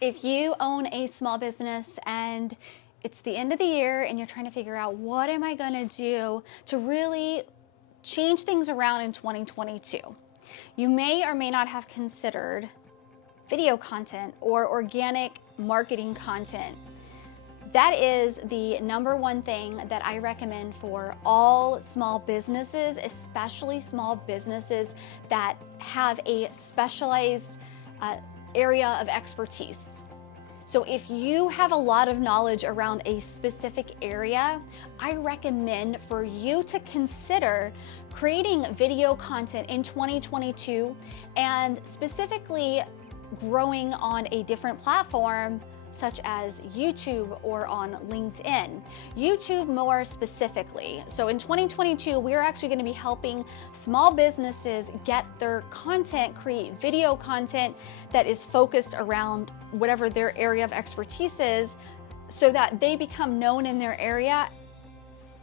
If you own a small business and it's the end of the year and you're trying to figure out what am I going to do to really change things around in 2022, you may or may not have considered video content or organic marketing content. That is the number one thing that I recommend for all small businesses, especially small businesses that have a specialized area of expertise. So if you have a lot of knowledge around a specific area, I recommend for you to consider creating video content in 2022 and specifically growing on a different platform such as YouTube or on LinkedIn. YouTube more specifically. So in 2022, we're actually going to be helping small businesses get their content, create video content that is focused around whatever their area of expertise is, so that they become known in their area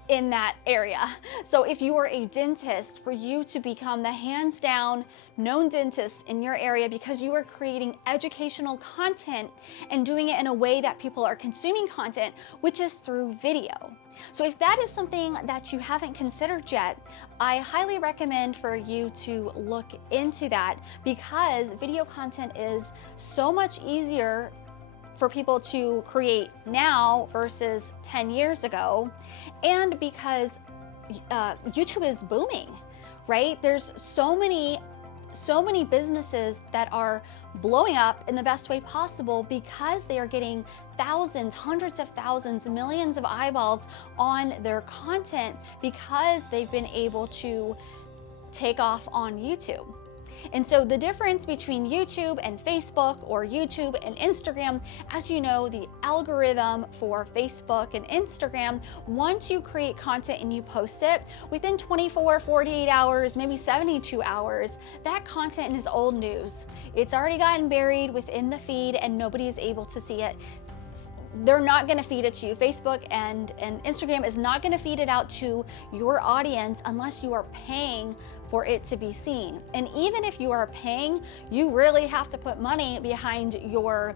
in that area. So if you are a dentist, for you to become the hands down known dentist in your area because you are creating educational content and doing it in a way that people are consuming content, which is through video. So if that is something that you haven't considered yet, I highly recommend for you to look into that, because video content is so much easier for people to create now versus 10 years ago, and because YouTube is booming, right? There's so many businesses that are blowing up in the best way possible because they are getting thousands, hundreds of thousands, millions of eyeballs on their content because they've been able to take off on YouTube. And so the difference between YouTube and Facebook, or YouTube and Instagram, as you know, the algorithm for Facebook and Instagram, once you create content and you post it, within 24, 48 hours, maybe 72 hours, that content is old news. It's already gotten buried within the feed and nobody is able to see it. They're not going to feed it to you. Facebook and Instagram is not going to feed it out to your audience unless you are paying for it to be seen. And even if you are paying, you really have to put money behind your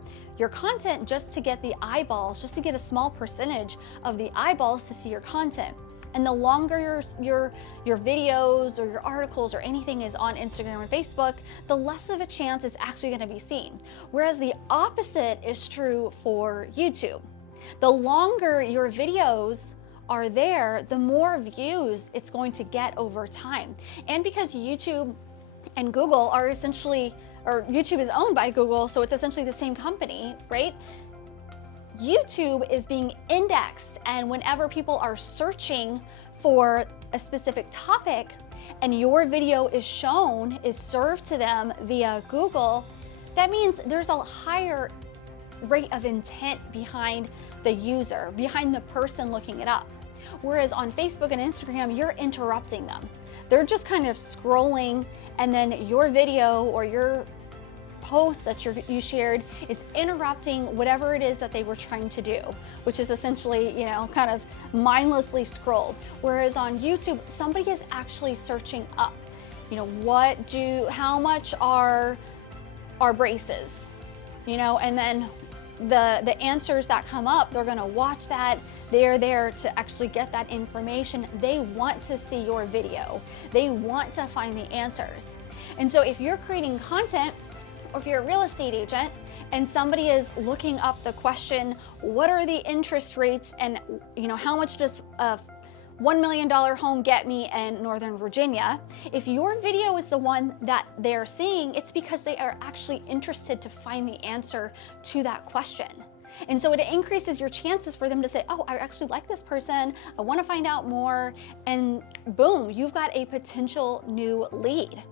content just to get the eyeballs, just to get a small percentage of the eyeballs to see your content. And the longer your videos or your articles or anything is on Instagram and Facebook, the less of a chance it's actually going to be seen. Whereas the opposite is true for YouTube. The longer your videos are there, the more views it's going to get over time. And because YouTube and Google are essentially, or YouTube is owned by Google, so it's essentially the same company, right? YouTube is being indexed, and whenever people are searching for a specific topic and your video is shown, is served to them via Google, that means there's a higher rate of intent behind the user, behind the person looking it up. Whereas on Facebook and Instagram, you're interrupting them. They're just kind of scrolling, and then your video or your post that you shared is interrupting whatever it is that they were trying to do, which is essentially, kind of mindlessly scroll. Whereas on YouTube, somebody is actually searching up, how much are braces, and then the answers that come up, they're going to watch that. They're there to actually get that information. They want to see your video. They want to find the answers. And so if you're creating content, or if you're a real estate agent and somebody is looking up the question, what are the interest rates, and how much does a $1 million home get me in Northern Virginia? If your video is the one that they're seeing, it's because they are actually interested to find the answer to that question. And so it increases your chances for them to say, oh, I actually like this person, I want to find out more, and boom, you've got a potential new lead.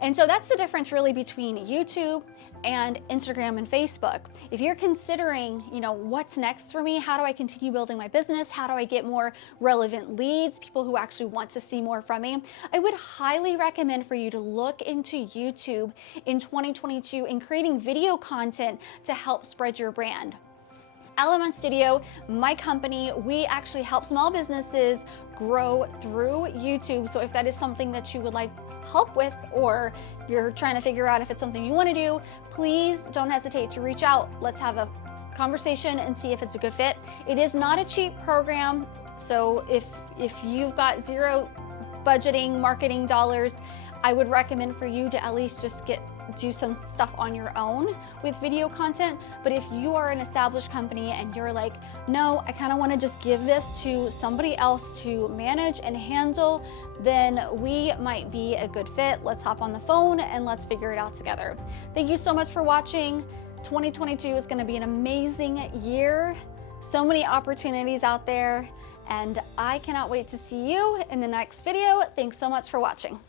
And so that's the difference really between YouTube and Instagram and Facebook. If you're considering, what's next for me? How do I continue building my business? How do I get more relevant leads, people who actually want to see more from me? I would highly recommend for you to look into YouTube in 2022 and creating video content to help spread your brand. Element Studio, my company, we actually help small businesses grow through YouTube. So if that is something that you would like help with, or you're trying to figure out if it's something you want to do, please don't hesitate to reach out. Let's have a conversation and see if it's a good fit. It is not a cheap program. So if you've got zero budgeting, marketing dollars, I would recommend for you to at least just do some stuff on your own with video content. But if you are an established company and you're like, no, I kind of want to just give this to somebody else to manage and handle, then we might be a good fit. Let's hop on the phone and let's figure it out together. Thank you so much for watching. 2022 is going to be an amazing year. So many opportunities out there, and I cannot wait to see you in the next video. Thanks so much for watching.